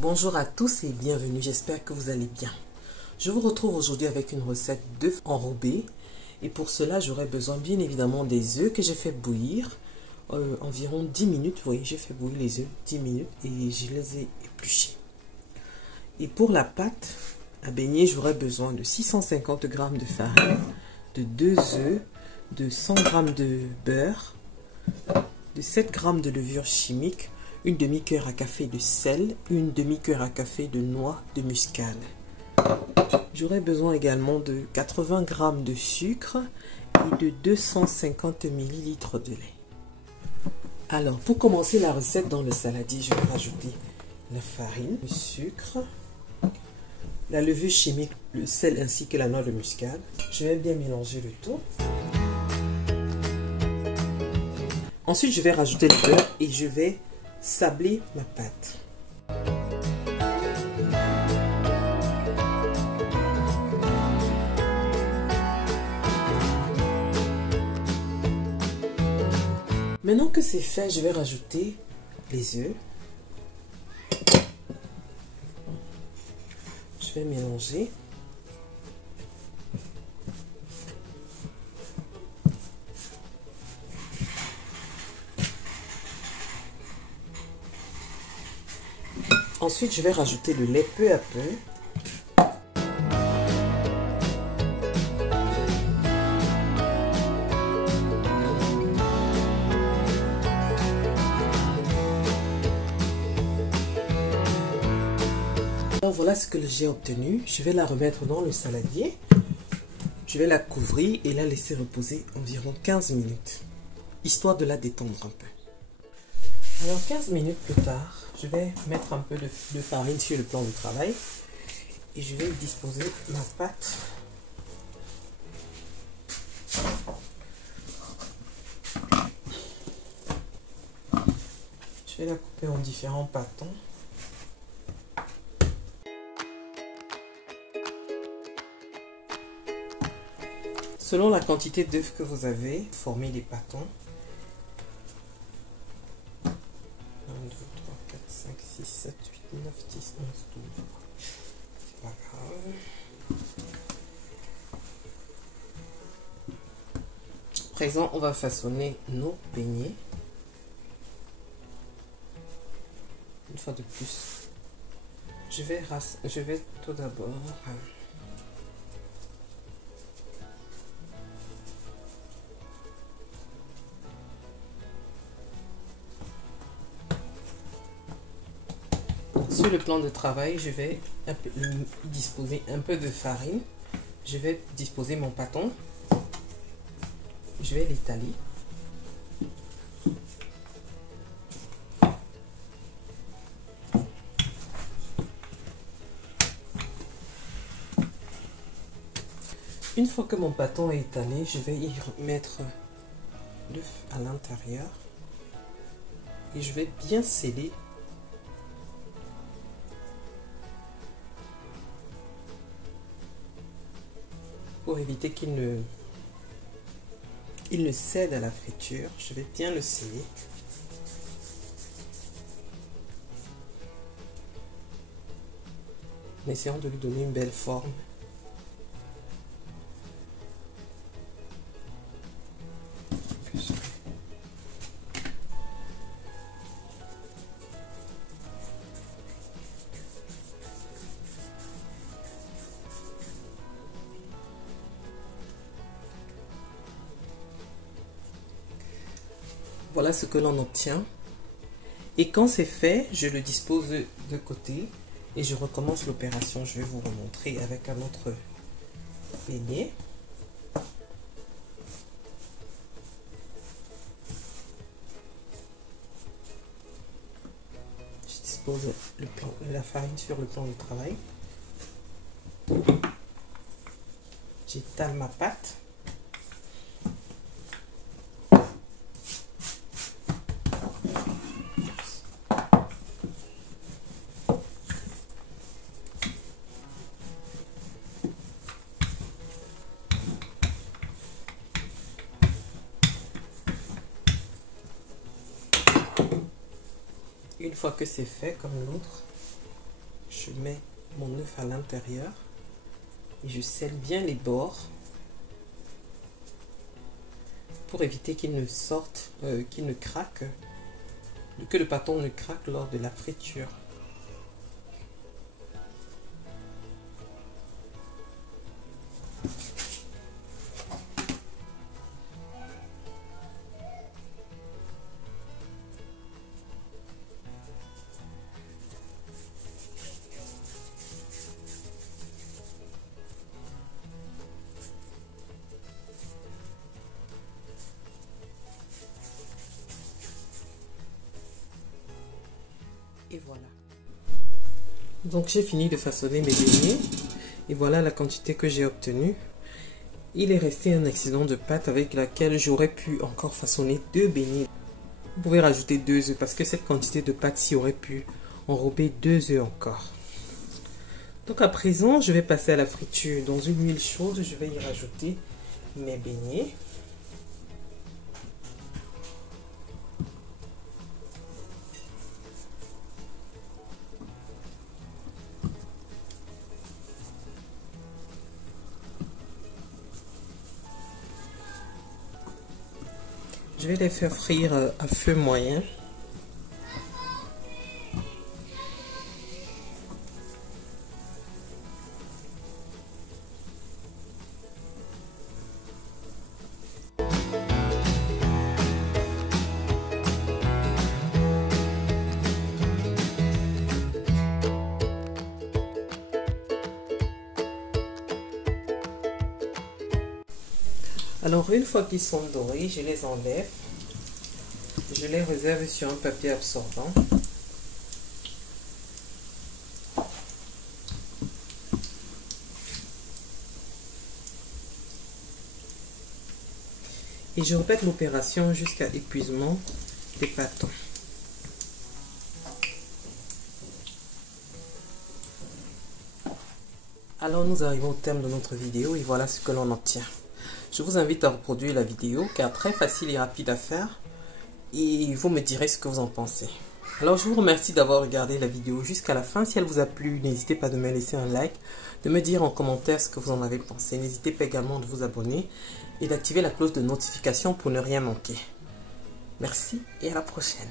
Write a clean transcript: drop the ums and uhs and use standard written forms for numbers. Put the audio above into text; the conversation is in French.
Bonjour à tous et bienvenue, j'espère que vous allez bien. Je vous retrouve aujourd'hui avec une recette d'œufs enrobés et pour cela j'aurai besoin bien évidemment des œufs que j'ai fait bouillir environ 10 minutes. Oui, j'ai fait bouillir les œufs 10 minutes et je les ai épluchés. Et pour la pâte à baigner, j'aurai besoin de 650 g de farine, de 2 œufs, de 100 g de beurre, de 7 g de levure chimique, une demi-cuillère à café de sel, une demi-cuillère à café de noix de muscade. J'aurai besoin également de 80 g de sucre et de 250 ml de lait. Alors, pour commencer la recette dans le saladier, je vais rajouter la farine, le sucre, la levure chimique, le sel ainsi que la noix de muscade. Je vais bien mélanger le tout. Ensuite, je vais rajouter le beurre et je vais sabler ma pâte. Maintenant que c'est fait, je vais rajouter les œufs. Je vais mélanger. Ensuite, je vais rajouter le lait peu à peu. Alors voilà ce que j'ai obtenu. Je vais la remettre dans le saladier. Je vais la couvrir et la laisser reposer environ 15 minutes, histoire de la détendre un peu. Alors 15 minutes plus tard, je vais mettre un peu de farine sur le plan de travail et je vais disposer ma pâte. Je vais la couper en différents pâtons. Selon la quantité d'œufs que vous avez, formez les pâtons. 1, 2, 3, 4, 5, 6, 7, 8, 9, 10, 11, 12. C'est pas grave. À présent, on va façonner nos beignets. Une fois de plus, je vais tout d'abord sur le plan de travail, je vais disposer un peu de farine. Je vais disposer mon pâton. Je vais l'étaler. Une fois que mon pâton est étalé, je vais y mettre l'œuf à l'intérieur et je vais bien sceller. Pour éviter qu'il ne cède à la friture, je vais bien le sceller. En essayant de lui donner une belle forme. Voilà ce que l'on obtient. Et quand c'est fait, je le dispose de côté et je recommence l'opération. Je vais vous remontrer avec un autre beignet. Je dispose la farine sur le plan de travail. J'étale ma pâte. Une fois que c'est fait, comme l'autre, je mets mon œuf à l'intérieur et je scelle bien les bords pour éviter qu'il ne sorte, qu'il ne craque, que le pâton ne craque lors de la friture. Et voilà. Donc j'ai fini de façonner mes beignets. Et voilà la quantité que j'ai obtenue. Il est resté un excédent de pâte avec laquelle j'aurais pu encore façonner 2 beignets. Vous pouvez rajouter 2 œufs parce que cette quantité de pâte-ci aurait pu enrober 2 œufs encore. Donc à présent, je vais passer à la friture. Dans une huile chaude, je vais y rajouter mes beignets. Je vais les faire frire à feu moyen. Alors une fois qu'ils sont dorés, je les enlève. Je les réserve sur un papier absorbant. Et je répète l'opération jusqu'à épuisement des pâtons. Alors nous arrivons au terme de notre vidéo et voilà ce que l'on obtient. Je vous invite à reproduire la vidéo car très facile et rapide à faire et vous me direz ce que vous en pensez. Alors je vous remercie d'avoir regardé la vidéo jusqu'à la fin. Si elle vous a plu, n'hésitez pas de me laisser un like, de me dire en commentaire ce que vous en avez pensé. N'hésitez pas également de vous abonner et d'activer la cloche de notification pour ne rien manquer. Merci et à la prochaine.